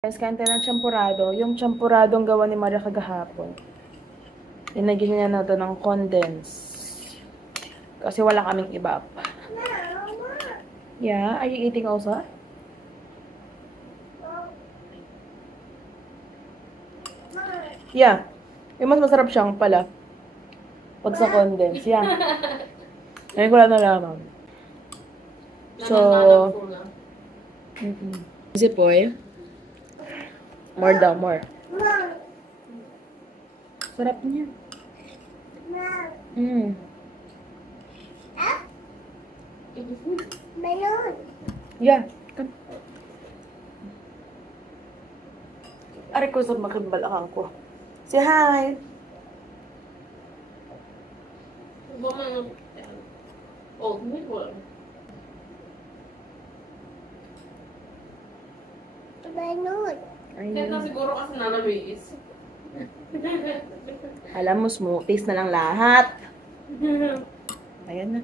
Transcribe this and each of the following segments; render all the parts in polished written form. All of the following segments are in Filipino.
Guys, kain tayo ng champurado. Yung champuradong gawa ni Maria kagahapon. Linagyan niya na ito ng condense. Kasi wala kaming iba pa. Yeah, are you eating also? Yeah. Yung mas masarap siyang pala. Pag sa condense. Yeah. Ngayon ko lang nalaman. So, is it boy? More daw, more. Sarap niya. Melon. Yeah. Come. Ari ko sa makibalakang ko. Say hi. Melon. Ayun. Siguro kasi nanamiis. Alam mo, smoothies na lang lahat. Ayan na.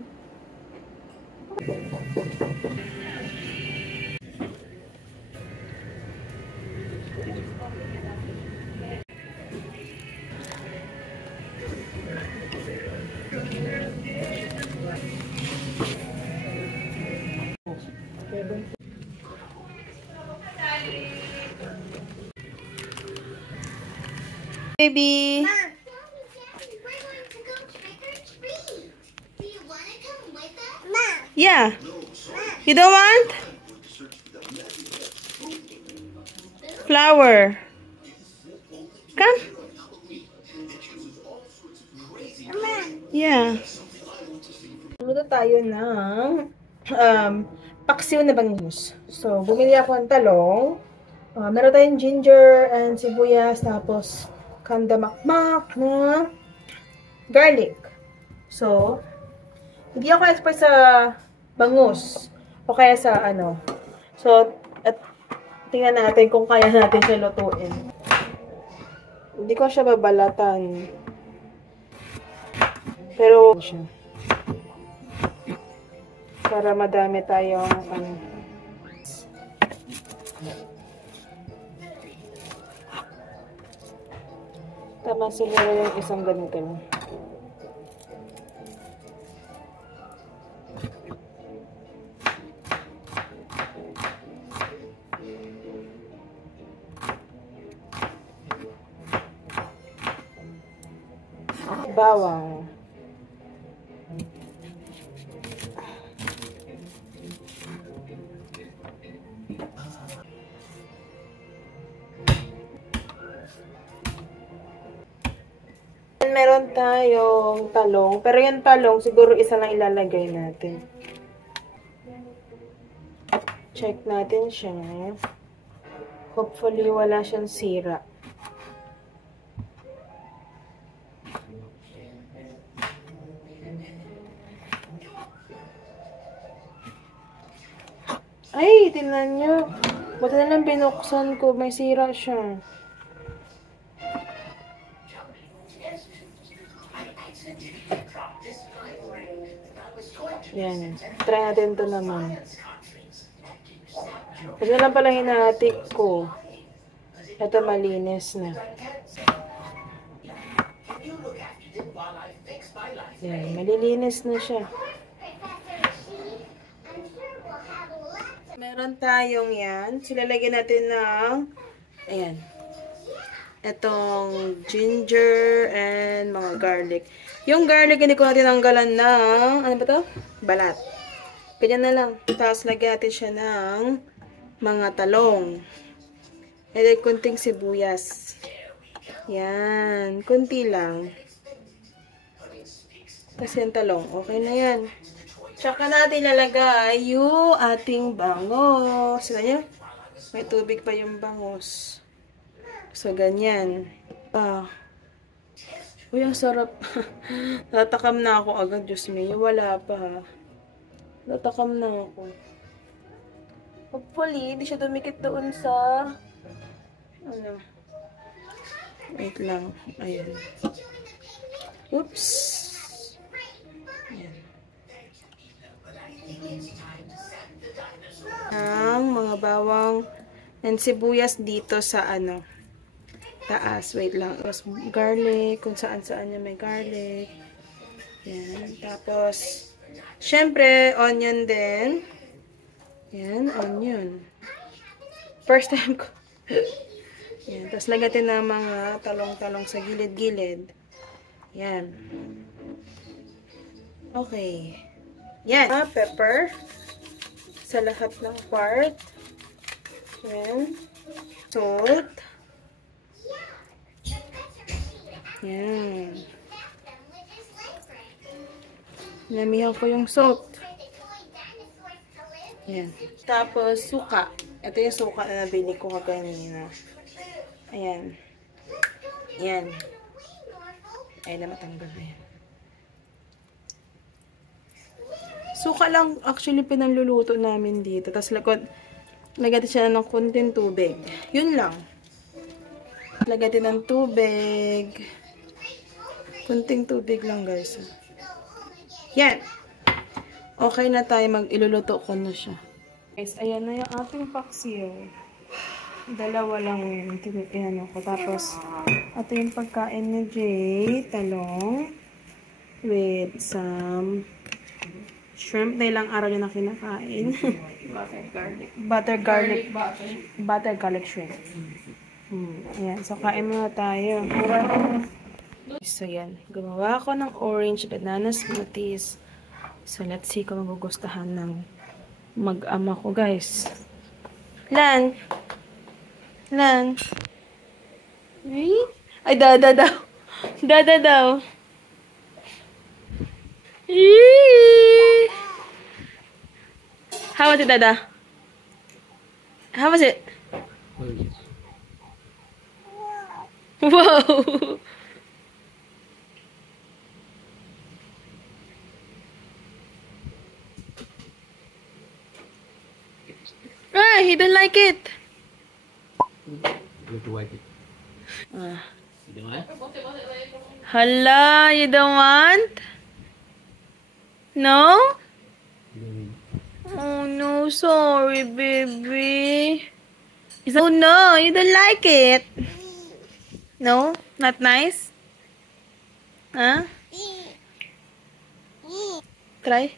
Baby. Mom, we're going to go trick or treat. Do you want to come with us? Mom. Yeah. You don't want? Flower. Come. Yeah. Luto tayo ng paksiw na bangus. So, bumili ako ng talong. Meron tayong ginger and sibuyas, tapos kanda makmak na garlic. So, hindi ako expert sa bangus o kaya sa ano. So, at tingnan natin kung kaya natin siya lutuin. Hindi ko siya babalatan. Pero, siya. Para madami tayong tama siguro yung isang ganito. Bawang. Meron tayong talong. Pero yung talong, siguro isa lang ilalagay natin. Check natin siya. Hopefully, wala siyang sira. Ay, tingnan nyo. Buti na lang binuksan ko. May sira siya. Yan. Try natin ito naman. Kasi lang pala hinahatik ko. Ito malinis na. Yan. Malilinis na siya. Meron tayong yan. Silalagyan natin ng ayan. Itong ginger and mga garlic. Yung garlic, hindi ko na tinanggalan ng, ano ba to? Balat. Ganyan na lang. Tapos, lagyan natin siya ng mga talong. And then, kunting sibuyas. Yan. Kunti lang. Kasi yung talong, okay na yan. Tsaka natin lalagay yung ating bangus. Sila nyo? May tubig pa yung bangus. So, ganyan. Uy, ang sarap. Tatakam na ako agad. Diyos me, wala pa. Tatakam na ako. Hopefully, hindi siya dumikit doon sa ano. Wait lang. Ayan. Oops. Ayan. Ang mga bawang And sibuyas dito sa ano, taas. Wait lang. Tapos garlic, kung saan-saan niya may garlic. Yan. Tapos, syempre, onion din. Yan, onion. First time ko. Yan. Tapos, lagatin ng mga talong-talong sa gilid-gilid. Yan. Okay. Yan. Pepper. Sa lahat ng part. Yan. Salt. Yan. Namihan ko yung salt. Yan. Tapos, suka. Ito yung suka na nabili ko kanina. Ayan. Yan. Ay, na matanggal na yan. Suka lang actually pinanluluto namin dito. Tapos, lagyan siya ng konting tubig. Yun lang. Lagyan ng tubig. Kunting tubig lang, guys. Yan. Okay na tayo. Iluluto ko na siya. Guys, ayan na yung ating paksiw. Dalawa lang yun. Tinipinano ko. Tapos, ito yung pagkain ni Jay. Talong. With some shrimp. Na ilang araw yun na kinakain. Butter garlic shrimp. Ayan. So, kain muna tayo. So, yan. Gumawa ako ng orange banana smoothies. So, let's see kung magugustahan ng mag-ama ko, guys. Lan! Ay, dada daw. Dada daw. How was it, dada? How was it? Wow! Ah, he don't like it. You have to wipe it. You don't want? Hala, you don't want? No? Oh no, sorry, baby. Oh no, you don't like it. No? Not nice? Huh? Try?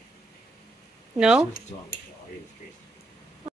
No? What's wrong?